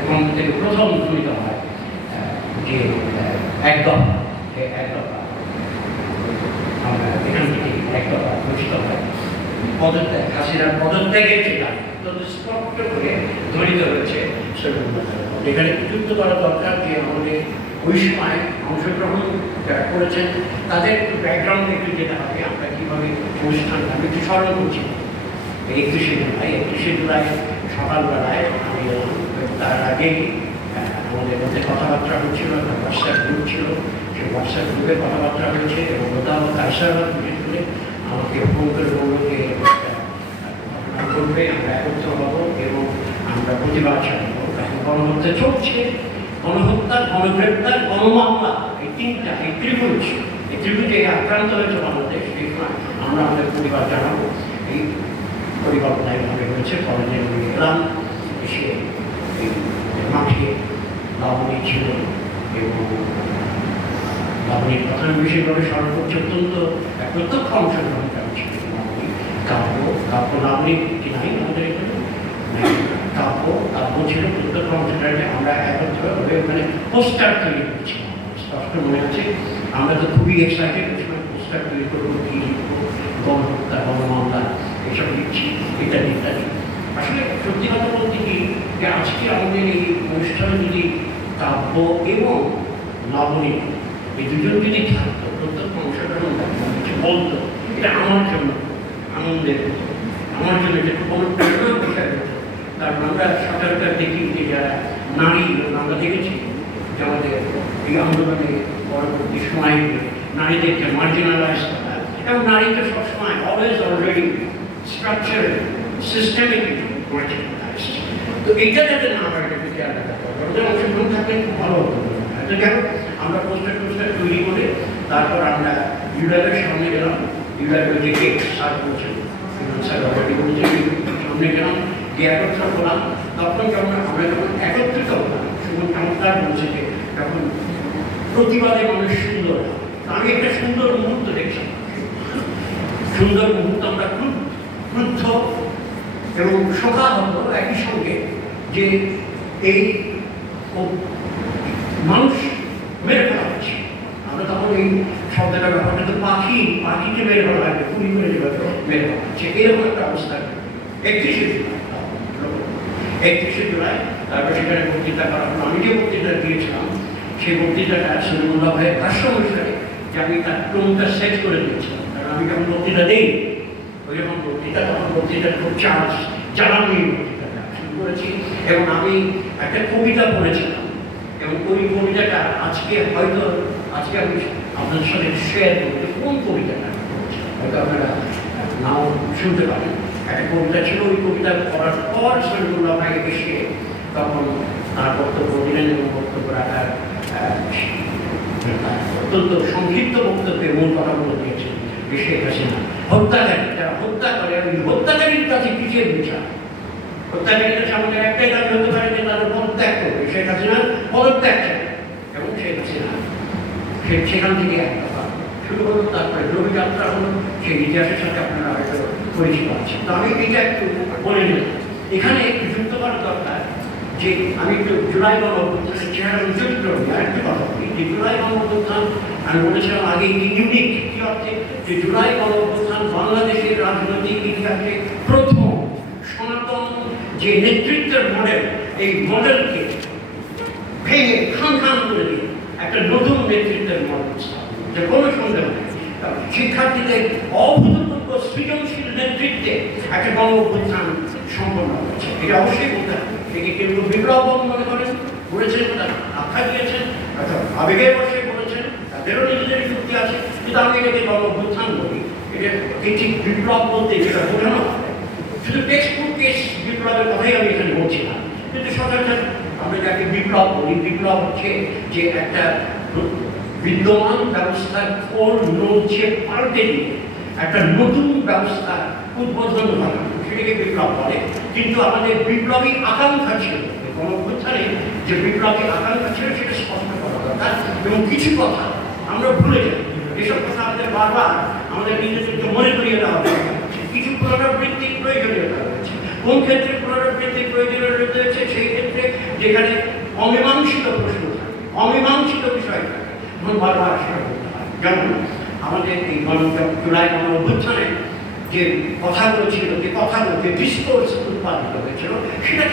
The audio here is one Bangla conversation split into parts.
এবং থেকে প্রথম ধ্বনিত হয় যে আহ, এক দফা। এ এক দফা। আমরা এখান থেকে এক ঘোষিত পদত্যাগ হাসিনার পদত্যাগের যে গান স্পষ্ট করে ধ্বনিত হয়েছে এখানে যুক্ত করা দরকার যে আমাদের ওই সময় অংশগ্রহণ করেছেন তাদের একটু ব্যাকগ্রাউন্ড হবে আমরা কীভাবে অনুষ্ঠান আমি একটু স্মরণ করছি। একত্রিশে জুলাই সকালবেলায় আমি। তার আহ, আমাদের মধ্যে কথাবার্তা হচ্ছিল একটা হোয়াটসঅ্যাপ গ্রুপ ছিল। সেই হোয়াটসঅ্যাপ গ্রুপে কথাবার্তা হয়েছে এবং কোথাও কাইসারবাদ বিশেষ করে আমাকে ফোন করে বলল যে ঘটবে আমরা একত্র হব এবং আমরা প্রতিবাদ এখন গণহত্যা চলছে গণহত্যা গণগ্রেপ্তার গণমামলা এই তিনটা এই ত্রিভুজ এই ত্রিভুজে আক্রান্ত হয়েছে বাংলাদেশ সময় আমরা আমাদের প্রতিবাদ জানাব। এই পরিকল্পনায় ভাবে হয়েছে কলেজে আমি এলাম। মাঠে লাবণী ছিল এবং লাবণীর কথা বিশেষভাবে করছি অত্যন্ত প্রত্যক্ষ অংশগ্রহণকারী ছিল লাবণী কাব্য কাব্য লাবণী কি নাই আমাদের এখানে কাব্য কাব্য ছিল প্রত্যক্ষ অংশগ্রহণে আমরা একত্র হয়ে ওখানে পোস্টার তৈরি করছিলাম স্পষ্ট মনে হচ্ছে আমরা তো খুবই এক্সাইটেড পোস্টার তৈরি করব কি লিখব গণহত্যা গণমামলা এসব লিখছি ইত্যাদি ইত্যাদি। আসলে সত্যি কথা বলতে কি, যে আজকে আমাদের এই অনুষ্ঠানে যদি কাব্য এবং নবনী এই দুজন যদি থাকতো প্রত্যক্ষ অংশগ্রহণ কিছু বলতো, এটা আমার জন্য আনন্দের আমার জন্য এটা খুব বিষয় কারণ আমরা সচরাচর দেখি যে যারা নারী, আমরা দেখেছি যে আমাদের এই আন্দোলনে পরবর্তী সময়ে নারীদেরকে মার্জিনালাইজ করা এবং নারী তো সবসময় অলওয়েজ অলরেডি স্ট্রাকচার সিস্টেমিক তো এইটা যাতে না হয় রাখা দরকার ওদের অংশগ্রহণ থাকলে খুব ভালো হতো। কেন? আমরা পোস্টার টোস্টার তৈরি করে তারপর আমরা ইউরাইবের সামনে গেলাম। বলছেন স্যার অলরেডি বলেছেন সামনে গেলাম গিয়ে একত্র হলাম তখন যখন আমরা যখন একত্রিত হলাম, সুমন চমৎকার বলছে যে যখন প্রতিবাদে মানুষ সুন্দর আমি একটা সুন্দর মুহূর্ত দেখলাম। সুন্দর মুহূর্ত আমরা ক্রুদ্ধ এবং শোকাহত একই সঙ্গে যে এই মানুষ মেরে ফেলা হচ্ছে। আমরা তখন এই শব্দটা ব্যাপারটা তো পাখি, পাখিকে মেরে ফেলা হয় কুড়ি করে যেভাবে মেরে ফেলা হচ্ছে। এরকম একটা অবস্থা। একত্রিশে জুলাই একত্রিশে জুলাই, তারপর সেখানে বক্তৃতা করা হলো। আমি যে বক্তৃতা দিয়েছিলাম, সেই বক্তৃতাটা সলিমুল্লাহ ভাইয়ের ভাষ্য অনুসারে যে আমি তার টোনটা সেট করে দিয়েছিলাম। কারণ আমি যখন বক্তৃতা দিই যখন বক্তৃতা, তখন বক্তৃতার খুব চার্জ, জ্বালানি বক্তৃতাটা শুরু করেছি এবং আমি একটা কবিতা পড়েছিলাম। এবং ওই কবিতাটা আজকে হয়তো, আজকে আমি আপনাদের সাথে শেয়ার করব যে কোন কবিতাটা। হয়তো আপনারা নাও শুনতে পারেন। একটা কবিতা ছিল, ওই কবিতা পড়ার পর সলিমুল্লাহ ভাই এসে তখন তার বক্তব্য দিলেন এবং বক্তব্য রাখার অত্যন্ত সংক্ষিপ্ত বক্তব্যে মূল কথাগুলো দিয়েছেন। শেখ হাসিনা। হত্যাকারী যারা হত্যা করে ওই হত্যাকারীর কাছে কিসের বিচার হত্যাকারীর কাছে আমাদের একটাই দাবি হতে পারে যে তাদের পদত্যাগ করবে, শেখ হাসিনা পদত্যাগ চায়। এবং শেখ হাসিনা সেখান থেকে এক দফা শুরু হলো, তারপরে যাত্রা সেই ইতিহাসের সাথে আপনারা হয়তো পরিচিত আছেন। তো আমি এটা একটু বলে নিলাম এখানে একটু যুক্ত করা দরকার। যে আমি একটু জুলাই গণ চেহারা চরিত্র নিয়ে আরেকটি কথা যে জুলাই গণ অভ্যুত্থান আমি বলেছিলাম আগে ইউনিক কি অর্থে? যে জুলাই গণ অভ্যুত্থান বাংলাদেশের রাজনৈতিক ইতিহাসে প্রথম সনাতন যে নেতৃত্বের মডেল এই মডেলকে ভেঙে খান খান করে দিয়ে একটা নতুন নেতৃত্বের মডেল কোনো সন্দেহ নেই। শিক্ষার্থীদের অভূতপূর্ব সৃজনশীল নেতৃত্বে একটা গণ অভ্যুত্থান সম্পন্ন হয়েছে। এটা অবশ্যই বলতে হবে। একে কেউ বিপ্লব মনে করেন? বলেছেন আখ্যা দিয়েছেন আবেগের বসে বলেছেন তাদেরও নিজেদের যুক্তি আছে, কিন্তু আমি এটাকে গণ অভ্যুত্থান বলি এটা এটি বিপ্লব বলতে যেটা বোঝানো শুধু টেক্সট বুক কেস বিপ্লবের কথাই আমি এখানে বলছি না। কিন্তু সচরাচর আমরা যাকে বিপ্লব বলি, বিপ্লব হচ্ছে যে একটা বিদ্যমান ব্যবস্থার কোর নড়ছে পাল্টে দিয়ে একটা নতুন ব্যবস্থা উদ্বোধন করা। সেটাকে বিপ্লব বলে। কিন্তু আমাদের বিপ্লবী আকাঙ্ক্ষা ছিল গণঅভ্যুত্থানে যে বিপ্লবী আকাঙ্ক্ষা ছিল সেটা স্পষ্ট করা দরকার। এবং কিছু কথা আমরা ভুলে যাই। এসব কথা আমাদের বারবার আমাদের নিজেদেরকে মনে করিয়ে দেওয়া দরকার কিছু পুনরাবৃত্তির প্রয়োজনীয়তা রয়েছে। কোন ক্ষেত্রে পুনরাবৃত্তির প্রয়োজনীয়তা রয়েছে? সেই ক্ষেত্রে যেখানে অমীমাংসিত প্রশ্ন অমীমাংসিত বিষয় থাকে বারবার সেটা যেমন আমাদের এই গণ জুলাই গণ যে কথাগুলো ছিল যে কথাগুলো যে ডিসকোর্স উৎপাদিত হয়েছিল। সেটা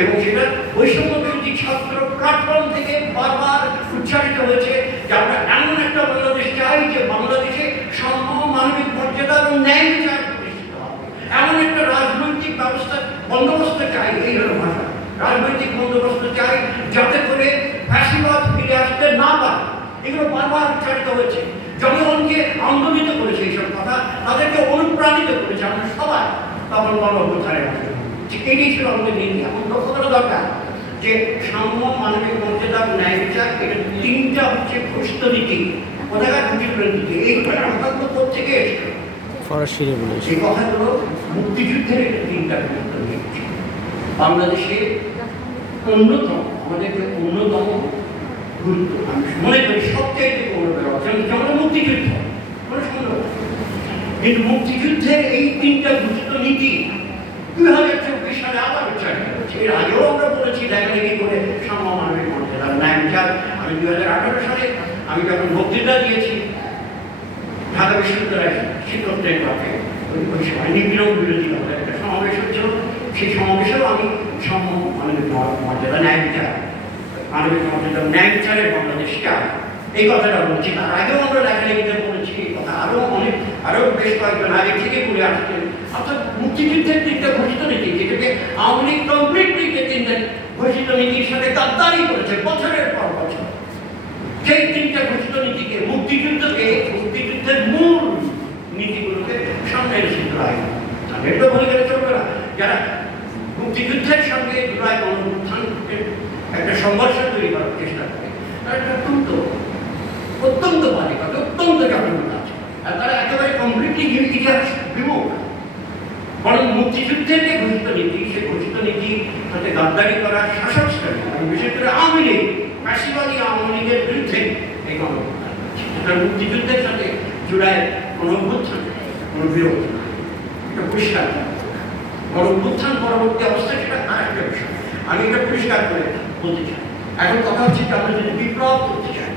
এবং সেটা বৈষম্য ছাত্র প্ল্যাটফর্ম থেকে বারবার উচ্চারিত হয়েছে যে আমরা এমন একটা বাংলাদেশ চাই যে বাংলাদেশে সম্ভব মানবিক মর্যাদা এবং ন্যায় বিচার এমন একটা রাজনৈতিক ব্যবস্থা, বন্দোবস্ত চাই, এই হলো ভাষা। রাজনৈতিক বন্দোবস্ত চাই যাতে করে ফ্যাসিবাদ ফিরে আসতে না পারে। এগুলো বারবার উচ্চারিত হয়েছে। জনগণকে আন্দোলিত তাদেরকে অনুপ্রাণিত করেছে আমরা সবাই তখন গণ অভ্যুত্থানের মাধ্যমে যে এটাই ছিল আমাদের নীতি এখন লক্ষ্য করা দরকার যে সাম্য মানবিক মর্যাদা ন্যায় বিচার এটা তিনটা হচ্ছে নীতি কোথাকার ঘোষিত নীতি এইগুলো হঠাৎ কোথেকে এসেছিল ফরাসিরে বলেছে সেই কথাগুলো মুক্তিযুদ্ধের একটা তিনটা বাংলাদেশে অন্যতম আমাদের যে অন্যতম গুরুত্ব আমি মনে করি সবচেয়ে অর্জন যেমন মুক্তিযুদ্ধ কোনো। কিন্তু মুক্তিযুদ্ধের এই তিনটা ঘোষিত নীতি দুই হাজার চব্বিশ সালে আবার হচ্ছে এর আগেও আমরা বলেছি করে বিচার আমি দুই হাজার আঠারো সালে আমি যখন বক্তৃতা দিয়েছি, ঢাকা বিশ্ববিদ্যালয় শিক্ষক নেটওয়ার্কে ওই বিরোধী একটা সমাবেশ হচ্ছিল। সেই সমাবেশেও আমি সম মানবিক মর্যাদা ন্যায় বিচার মানবিক মর্যাদা ন্যায় বিচারের বাংলাদেশ এই কথাটা বলছি। তার আগেও আমরা লেখালেখিতে বলেছি। এই কথা আরও অনেক আরও বেশ কয়েকজন আগে থেকে বলে আসছেন অর্থাৎ মুক্তিযুদ্ধের তিনটা ঘোষিত নীতি, যেটাকে আওয়ামী লীগ কমপ্লিটলি যে তিনটা ঘোষিত নীতির সাথে গাদ্দারি করেছে বছরের পর বছর। সেই তিনটা ঘোষিত নীতিকে মুক্তিযুদ্ধকে, মুক্তিযুদ্ধের মূল নীতিগুলোকে সামনে এসে জুলাই তাদের তো বলে গেলে চলবে না। যারা মুক্তিযুদ্ধের সঙ্গে জুলাই গণঅভ্যুত্থানকে একটা সংঘর্ষ তৈরি করার চেষ্টা করে, তারা একটা অত্যন্ত অত্যন্ত বাজে অত্যন্ত জঘন্য কাজ। আর তারা একেবারে কমপ্লিটলি ইতিহাস বিমুখ। বরং মুক্তিযুদ্ধের যে ঘোষিত নীতি সে ঘোষিত নীতি সাথে গাদ্দারি করার শাসক বিশেষ করে আওয়ামী লীগ, ফ্যাসিবাদী আওয়ামী লীগের বিরুদ্ধে এই গণঅভ্যুত্থান মুক্তিযুদ্ধের সাথে জুড়ায় কোনো অভ্যুত্থান কোনো বিরোধ এটা পরিষ্কার গণঅভ্যুত্থান পরবর্তী অবস্থা সেটা আর একটা বিষয়। আমি এটা পরিষ্কার করে বলতে চাই। এখন কথা হচ্ছে আমরা যদি বিপ্লব করতে চাই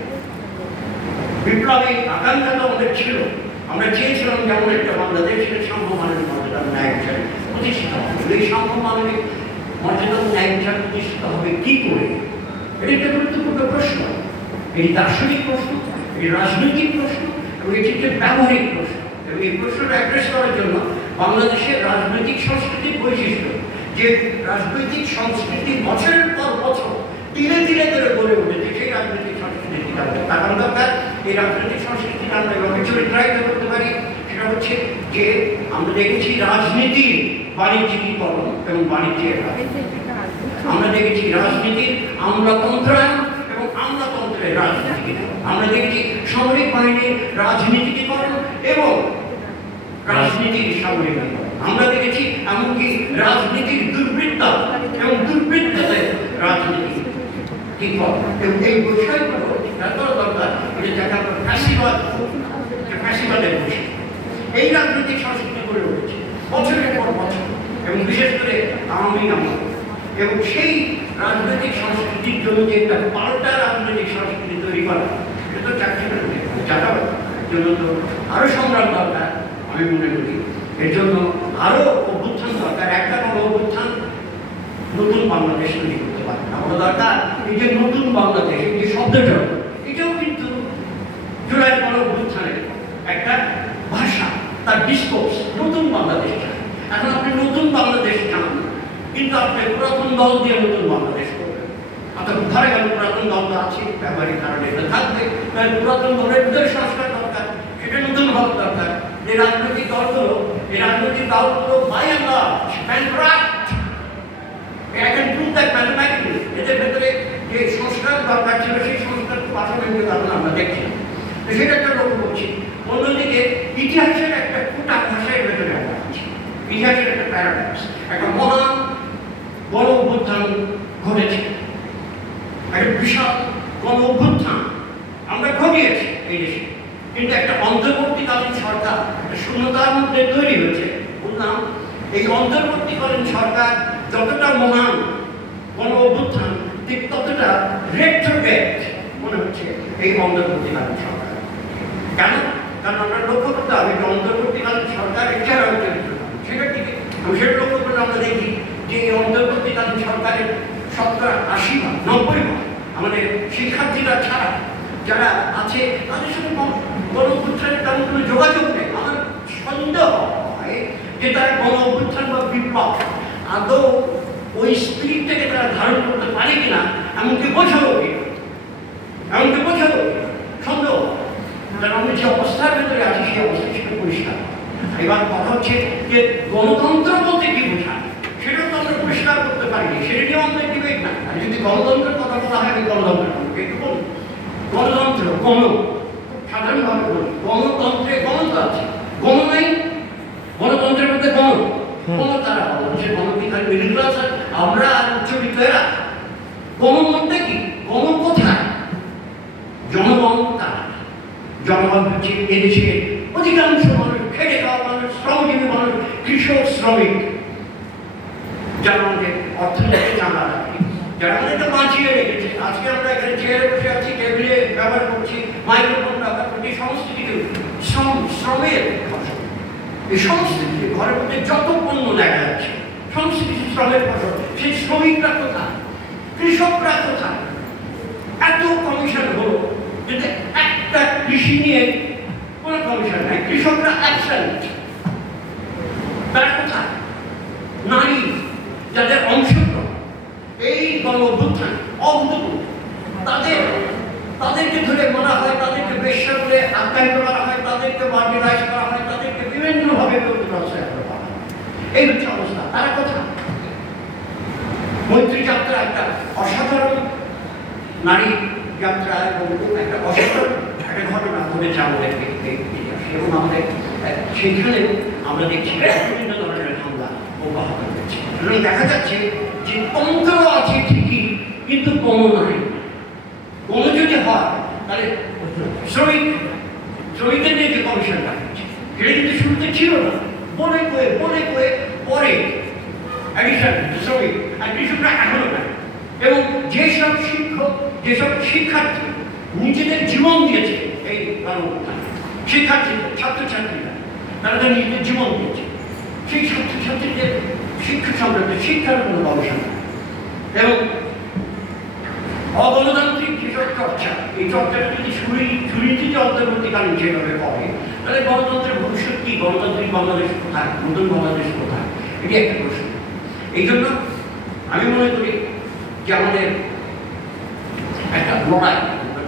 বিপ্লবী আকাঙ্ক্ষা তো আমাদের ছিল। আমরা চেয়েছিলাম যেমন একটা বাংলাদেশ, সেটা সাম্য মানবিক মর্যাদা ন্যায় বিচারে প্রতিষ্ঠিত হবে। এই সাম্য মানবিক মর্যাদা ন্যায় বিচার প্রতিষ্ঠিত হবে কি করে? এটা একটা গুরুত্বপূর্ণ প্রশ্ন। এটি দার্শনিক প্রশ্ন, এটি রাজনৈতিক প্রশ্ন, এবং এটি একটি ব্যবহারিক প্রশ্ন। এবং এই প্রশ্নটা অ্যাড্রেস করার জন্য বাংলাদেশের রাজনৈতিক সংস্কৃতির বৈশিষ্ট্য, যে রাজনৈতিক সংস্কৃতি বছরের পর বছর ধীরে ধীরে করে গড়ে উঠেছে সেই রাজনৈতিক সংস্কৃতির দিকে আমাদের তাকানো দরকার এই রাজনৈতিক সংস্কৃতিটা আমরা এভাবে চরিত্রায়িত করতে পারি সেটা হচ্ছে যে আমরা দেখেছি রাজনীতির বাণিজ্যিকীকরণ এবং বাণিজ্যের আমরা দেখেছি রাজনীতির আমলাতন্ত্রায়ন এবং আমলাতন্ত্রের রাজনীতি। আমরা দেখেছি সামরিক বাহিনীর রাজনীতিকরণ এবং রাজনীতির সামরিকীকরণ। আমরা দেখেছি এমনকি রাজনীতির দুর্বৃত্তা এবং দুর্বৃত্তদের রাজনীতি। এই বিষয়গুলো এত দরকার এই রাজনৈতিক সংস্কৃতি বছরের পর বছর, এবং বিশেষ করে আওয়ামী আমল এবং সেই রাজনৈতিক সংস্কৃতির জন্য যে একটা পাল্টা রাজনৈতিক সংস্কৃতি তৈরি করা সেটা তো চাকরি যারা জন্য তো আরও সংগ্রাম দরকার, আমি মনে করি। এর জন্য আরও অভ্যুত্থান দরকার, একটা বড় অভ্যুত্থান নতুন বাংলাদেশ তৈরি করতে পারে। আমরা দরকার এই যে নতুন বাংলাদেশ, এই যে শব্দটা এটাও কিন্তু জুলাই গণ অভ্যুত্থানের একটা ভাষা তার ডিসকোর্স নতুন বাংলাদেশ চান এখন আপনি নতুন বাংলাদেশ চান কিন্তু আপনি পুরাতন দল দিয়ে নতুন বাংলাদেশ করবেন ধরে গেল পুরাতন দল তো আছে কারণে এটা থাকবে। পুরাতন দলের ভিতরে সংস্কার দরকার সেটা নতুন হওয়ার দরকার। এই রাজনৈতিক দলগুলো, এই রাজনৈতিক দলগুলো. এদের ভেতরে যে সংস্কার দরকার ছিল, সেই সংস্কার কারণ আমরা দেখছি। সেটা একটা লক্ষ্য করছি। অন্যদিকে ইতিহাসের একটা কোটা ভাষার ভেতরে আমরা ইতিহাসের একটা প্যারাডক্স একটা মহান গণ অভ্যুত্থান ঘটেছে একটা বিশাল গণ অভ্যুত্থান আমরা ঘটিয়েছি এই দেশে কিন্তু একটা অন্তর্বর্তীকালীন সরকার একটা শূন্যতার মধ্যে তৈরি হয়েছে বললাম এই অন্তর্বর্তীকালীন সরকার যতটা মহান এই অন্তর্বর্তীকালীন সরকার কেন কারণ আমরা লক্ষ্য করতে হবে যে অন্তর্বর্তীকালীন সরকার এছাড়াও চরিত্র সেটা ঠিক আমি সেটা লক্ষ্য করলে আমরা দেখি যে এই অন্তর্বর্তীকালীন সরকারের শতকরা আশি ভাগ, নব্বই ভাগ আমাদের শিক্ষার্থীরা ছাড়া যারা আছে, তাদের সঙ্গে গণ অভ্যুত্থানের তেমন কোনো যোগাযোগ নেই। আমার সন্দেহ হয় যে তারা গণ অভ্যুত্থান বা বিপ্লব আদৌ ওই স্পিরিটটাকে তারা ধারণ করতে পারে কিনা, এমনকি বোঝাবো কিনা এমনকি বোঝাবো সন্দেহ কারণ আমি যে অবস্থার ভেতরে আছি, সেই অবস্থা সেটা পরিষ্কার। এবার কথা হচ্ছে যে গণতন্ত্র বলতে কি বোঝায় সেটাও তো আমরা পরিষ্কার করতে পারিনি সেটা নিয়েও আমাদের ডিবেট না আর যদি গণতন্ত্রের কথা বলা হয় আমি গণতন্ত্র বলব। একটু বলুন। গণতন্ত্র গণ। সাধারণভাবে বলি গণতন্ত্রে গণতা আছে। গণ নাই? গণতন্ত্রের মধ্যে গণ। গণ তারা সে গণ কি খালি মিডিল ক্লাস আমরা আর উচ্চবিত্তরা গণ মধ্যে কি? গণ কোথায়? জনগণ তারা। জনগণ হচ্ছে এদেশে অধিকাংশ মানুষ খেটে খাওয়া মানুষ শ্রমজীবী মানুষ কৃষক শ্রমিক। যারা আমাদের অর্থনীতি চাঁদা রাখে যারা আমাদেরকে বাঁচিয়ে রেখেছে। আজকে আমরা এখানে চেয়ারে বসে আছি, টেবিলে ব্যবহার করছি, মাইক্রোফোন ব্যবহার করছি সমস্ত কিছু। শ্রম, শ্রমের ফসল। এই সমস্ত কিছু ঘরের মধ্যে যত পণ্য দেখা যাচ্ছে, সমস্ত কিছু শ্রমের ফসল। সেই শ্রমিকরা কোথায়? কৃষকরা কোথায়? এত কমিশন হলো কিন্তু একটা কৃষি নিয়ে কোনো কমিশন নাই। কৃষকরা অ্যাবসেন্ট তারা কোথায়? নারী, যাদের অংশগ্রহণ এই গণ অভ্যুত্থান অভূতপূর্ব তাদের তাদেরকে ধরে মানা হয়, তাদেরকে বেশ্যা করে আখ্যায়িত করা হয়, তাদেরকে মার্জিনাইজ করা হয়, তাদেরকে বিভিন্নভাবে প্রতিবাদ করা হয়। এই হচ্ছে অবস্থা। তারা কোথায় মৈত্রী যাত্রা একটা অসাধারণ নারী যাত্রা এবং একটা অসাধারণ একটা ঘটনা ঘটেছে আমাদের এবং আমাদের সেখানে আমরা দেখছি বিভিন্ন ধরনের হামলা অব্যাহত রয়েছে দেখা যাচ্ছে যে তন্ত্র আছে ঠিকই, কিন্তু কোনো নাই। কোনো যদি হয়, তাহলে শ্রমিক, শ্রমিকদের নিয়ে যে কমিশনটা সেটা কিন্তু শুরুতে ছিল না। বলে কয়ে বলে কয়ে, পরে অ্যাডিশন শ্রমিক আর কৃষকরা এখনও না এবং যেসব শিক্ষক, যেসব শিক্ষার্থী নিজেদের জীবন দিয়েছে, এই শিক্ষার্থী, ছাত্রছাত্রীরা, তারা তো নিজেদের জীবন দিয়েছে। সেই ছাত্রছাত্রীদের শিক্ষা সংক্রান্ত শিক্ষার কোনো গবেষণা এবং অগণতান্ত্রিক যেসব চর্চা, এই চর্চাটা যদি সুরি, সুরীতিতে অন্তর্বর্তীকালীন যেভাবে করে, তাহলে গণতন্ত্রের ভবিষ্যৎ কি? গণতান্ত্রিক বাংলাদেশ কোথায়? নতুন বাংলাদেশ কোথায়? এটি একটা প্রশ্ন। এই জন্য আমি মনে করি যে আমাদের একটা লড়াই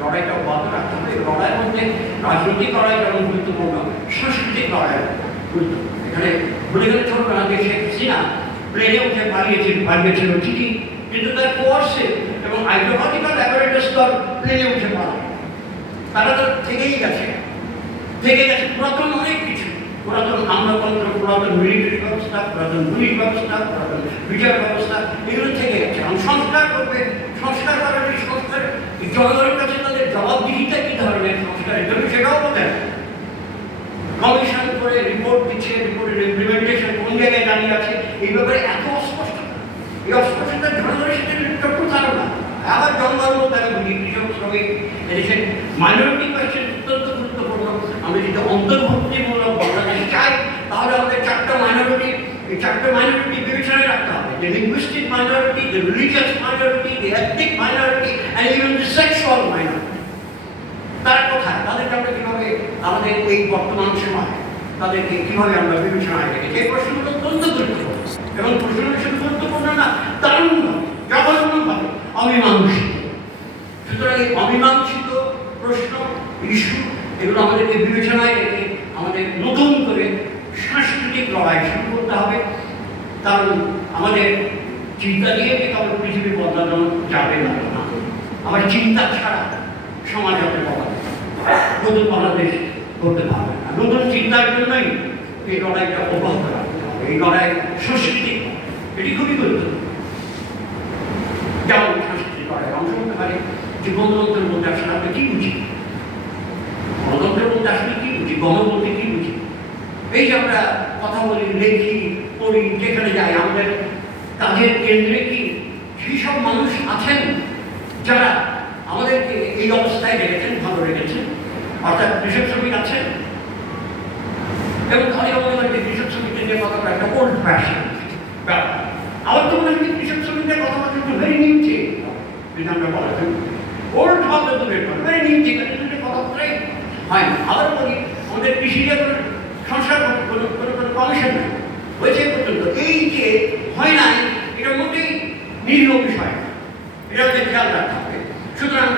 লড়াইটা অব্যাহত রাখতে হবে। লড়াইয়ের মধ্যে রাজনৈতিক লড়াই যেমন গুরুত্বপূর্ণ, সাংস্কৃতিক লড়াই গুরুত্বপূর্ণ। এখানে ভুলে গেলে চলবে না যে শেখ প্লেনে উঠে পালিয়েছিল পালিয়েছিল ঠিকই, কিন্তু তার কোর্সে এবং আইডিওলজিক্যাল অ্যাপারেটাস তো আর প্লেনে উঠে পালায় তারা তো থেকেই গেছে থেকে গেছে, পুরাতন অনেক কিছু। পুরাতন আমলাতন্ত্র পুরাতন মিলিটারি ব্যবস্থা, পুরাতন পুলিশ ব্যবস্থা, পুরাতন বিচার ব্যবস্থা, এগুলো থেকে গেছে। এখন সংস্কার করবে, সংস্কার করার এই সংস্কার জনগণের কাছে তাদের জবাবদিহিতা কি ধরনের সংস্কারের জন্য সেটাও বোঝা কমিশন করে রিপোর্ট দিচ্ছে রিপোর্টের ইমপ্লিমেন্টেশন কোন জায়গায় দাঁড়িয়ে আছে এই ব্যাপারে এত অস্পষ্টতা। এই সাথে চক্ষু ধারণা আবার বুঝি কৃষক শ্রমিক মাইনরিটি অত্যন্ত গুরুত্বপূর্ণ। আমরা যদি অন্তর্ভুক্তিমূলক বাংলাদেশ চাই তাহলে আমাদের চারটা মাইনরিটি এই চারটা মাইনরিটি বিবেচনায় রাখতে হবে। Minority, the religious minority, the ethnic minority, and even the sexual minority. তারা কোথায় তাদেরকে আমরা কীভাবে আমাদের এই বর্তমান সময় তাদেরকে কীভাবে আমরা বিবেচনায় রেখেছি এই প্রশ্নগুলো অত্যন্ত গুরুত্বপূর্ণ এবং প্রশ্নগুলো শুধু গুরুত্বপূর্ণ না দারুণ জঘন্যভাবে অমীমাংসিত। সুতরাং এই অমীমাংসিত প্রশ্ন, ইস্যু এগুলো আমাদেরকে বিবেচনায় রেখে আমাদের নতুন করে সাংস্কৃতিক লড়াই শুরু করতে হবে। কারণ আমাদের চিন্তা দিয়ে যে কারও পৃথিবী বদলানো যাবে না। আমার চিন্তা ছাড়া সমাজ হবে নতুন বাংলাদেশ করতে পারবে না। নতুন চিন্তার জন্যই এই লড়াইটা অব্যাহত রাখতে এই লড়াই সাংস্কৃতিক এটি খুবই গুরুত্বপূর্ণ। যেমন সাংস্কৃতিক লড়াই অংশ পারে, যে গণতন্ত্রের মধ্যে আসলে কি বুঝি? গণতন্ত্রের মধ্যে আসলে কি বুঝি? গণ কি বুঝি? এই যে আমরা কথা বলি, লেখি, পড়ি, যেখানে যাই, আমাদের কাজের কেন্দ্রে কি সেই সব মানুষ আছেন যারা আমাদেরকে এই অবস্থায় রেখেছেন, ভালো রেখেছেন? অর্থাৎ কৃষক শ্রমিক আছে। এবং আমি মনে করি যে কৃষক শ্রমিকদের কথাটা একটা ওল্ড ফ্যাশন আমার তো মনে হয় কৃষক শ্রমিকদের কথাটা কিন্তু ভেরি নিউ চেঞ্জ যদি বলা যায় ওল্ড হবে তো ভেরি নিউ চেঞ্জ এটা কিন্তু কথাটাই হয় না। আবার বলি, আমাদের কৃষিতে সংসার কোনো কোনো কোনো কমিশন নেই। হয়েছে পর্যন্ত। এই যে হয় নাই, এটা মোটেই নির্ণ বিষয় এটা আমাদের খেয়াল রাখতে হবে। সুতরাং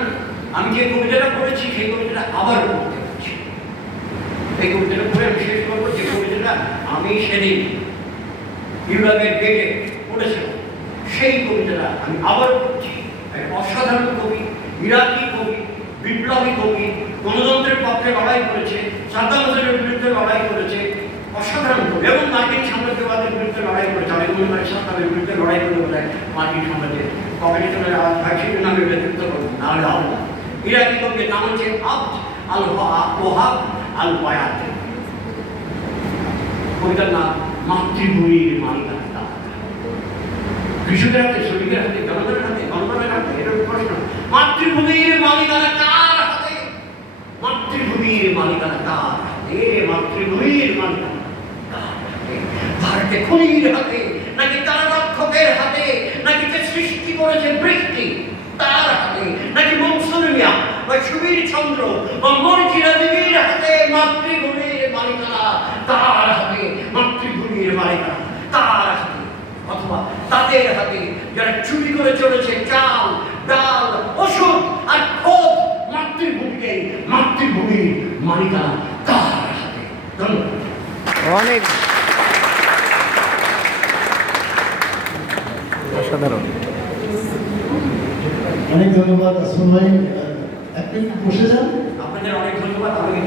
আমি যে কবিতাটা পড়েছি, সেই কবিতাটা আবার পড়তে হচ্ছে এই কবিতাটা পড়ে আমি শেষ করব, যে কবিতাটা আমি সেদিন বিভাগের গেটে পড়েছিলাম, সেই কবিতাটা আমি আবার পড়ছি। এক অসাধারণ কবি, ইরাকি কবি, বিপ্লবী কবি, গণতন্ত্রের পক্ষে লড়াই করেছে, সাদ্দাম হোসেনের বিরুদ্ধে লড়াই করেছে, অসাধারণ কবি এবং মার্কিন সাম্রাজ্যবাদের বিরুদ্ধে লড়াই করেছে, আমি মনে হয় সাদ্দামের বিরুদ্ধে লড়াই করে বোধ মার্কিন সাম্রাজ্যের আওয়াজ ভাইসির নামে নেতৃত্ব করবে নাহলে হবে না। ইরাকি কবির নাম হচ্ছে আব্দ আল ওহাব আল ওয়ায়াত কবিতার নাম মাতৃভূমির মালিকানা দান। কৃষকের হাতে, শ্রমিকের হাতে, জনগণের হাতে গণতন্ত্রের হাতে এরকম প্রশ্ন। মাতৃভূমির মালিকানা কার হাতে? মাতৃভূমির মালিকানা কার হাতে? মাতৃভূমির মালিকানা হাতে? ভারতে খনির হাতে, নাকি তারা রক্ষকের হাতে, নাকি যে সৃষ্টি করেছে বৃষ্টি, তার হাতে? নাকি মনসুরিয়া বা সুবীর চন্দ্র বা মরিচিরা দেবীর হাতে মাতৃভূমির মালিকানা, তার হাতে মাতৃভূমির মালিকানা, তার হাতে, অথবা তাদের হাতে যারা চুরি করে চলেছে, চাল, ডাল, ওষুধ আর খোদ মাতৃভূমিকে, মাতৃভূমির মালিকানা, তার হাতে। ধন্যবাদ। অনেক অসাধারণ। অনেক ধন্যবাদ আসুন এক মিনিট বসে যান? আপনাদের অনেক ধন্যবাদ আমাকে